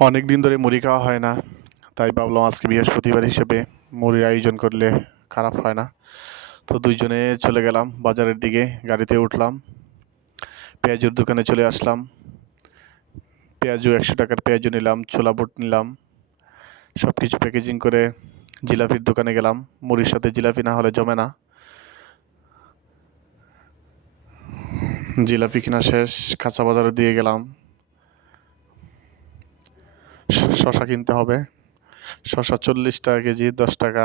অনেক দিন ধরে মুড়ি খাওয়া হয় না, তাই ভাবলাম আজকে বৃহস্পতিবার হিসেবে মুড়ির আয়োজন করলে খারাপ হয় না। তো দুইজনে চলে গেলাম বাজারের দিকে, গাড়িতে উঠলাম, পেঁয়াজুর দোকানে চলে আসলাম। পেঁয়াজু 100 টাকার পেঁয়াজু নিলাম, ছোলা বুট নিলাম, সব কিছু প্যাকেজিং করে জিলাপির দোকানে গেলাম। মুড়ির সাথে জিলাপি না হলে জমে না। জিলাপি কেনা শেষ, কাঁচা বাজারে দিয়ে গেলাম। শশা কিনতে হবে, শশা 40 টাকা কেজি, 10 টাকা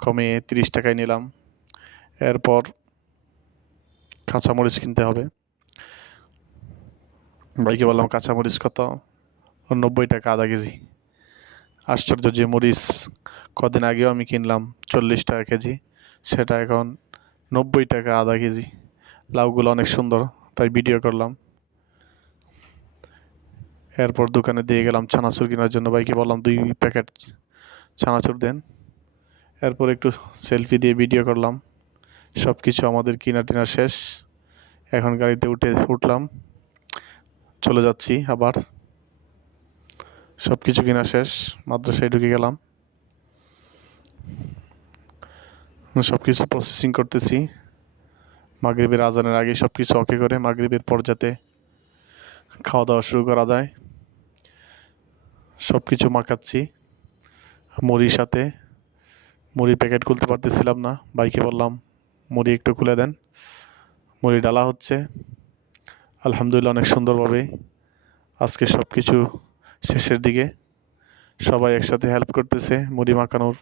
কমিয়ে 30 টাকায় নিলাম। এরপর কাঁচামরিচ কিনতে হবে। ভাইকে বললাম কাঁচামরিচ কত? 90 টাকা আধা কেজি। আশ্চর্য যে মরিচ কদিন আগেও আমি কিনলাম 40 টাকা কেজি, সেটা এখন 90 টাকা আধা কেজি। লাউগুলো অনেক সুন্দর, তাই ভিডিও করলাম। এরপর দোকানে দিয়ে গেলাম চানাচুর কেনার জন্য। ভাইকে বললাম 2 প্যাকেট চানাচুর দেন। এরপর একটু সেলফি দিয়ে ভিডিও করলাম। সব কিছু আমাদের কিনা টিনা শেষ, এখন গাড়িতে উঠলাম, চলে যাচ্ছি আবার। সব কিছু কিনা শেষ, মাদ্রাসায় ঢুকে গেলাম, সব কিছু প্রসেসিং করতেছি। মাগরিবের আজানের আগে সব কিছু ওকে করে মাগরিবের পর যাতে খাওয়া দাওয়া শুরু করা যায়। সব কিছু মাখাচ্ছি মুড়ির সাথে। মুড়ির প্যাকেট খুলতে পারতেছিলাম না, ভাইকে বললাম মুড়ি একটু খুলে দেন। মুড়ি ডালা হচ্ছে, আলহামদুলিল্লাহ অনেক সুন্দরভাবে। আজকে সব কিছু শেষের দিকে, সবাই একসাথে হেল্প করতেছে মুড়ি মাখানোর।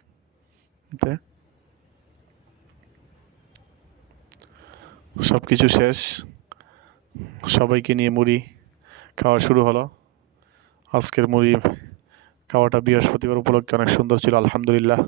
সব কিছু শেষ, সবাইকে নিয়ে মুড়ি খাওয়া শুরু হলো। আজকের মুড়ি খাওয়াটা বৃহস্পতিবার উপলক্ষে অনেক সুন্দর ছিল, আলহামদুলিল্লাহ।